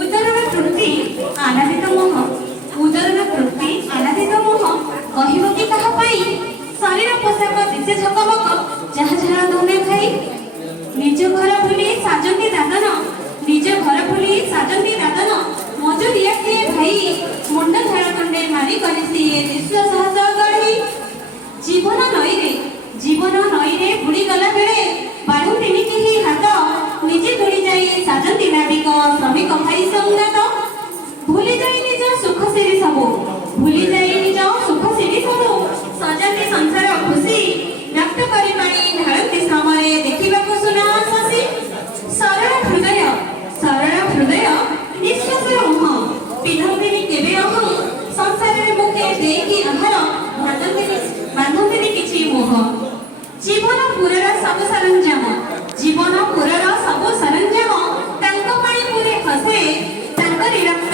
उदरर तृप्ति आनंदित मोह उदरर तृप्ति आनंदित मोह कहिबो कि कहा पाई शरीर पोशाक दिसे झकमक जहा जहा धने खाई निज घर भूली साजंती दादन निज घर भूली साजंती दादन मजुरिया के भाई मुंड झाड़ कंडे मारी करिसी विश्व सहज गढ़ी जीवन नई रे बुड़ी गला बेले बाढ़ुतिनी केही हाथ निजे धुली जाई साजंती नाविक श्रमिक भाई संगात भूली जाई निज सुख सिरी सबु भूली जाई निज सुख सिरी सबु सजाती संसार खुशी व्यक्त करि पाई ढाळती श्रमरे देखिबाको सुना शशि सरल हृदय निश्वासर मुह पिंधंतिनी केबे अह संसार मुखे देकी आहार बांधंतिनी किछि मोह जीवन पुरर सब सरंजाम जीवन पुरर सब सरंजाम तांको पाणी पुरे हसे तांकरी रक्त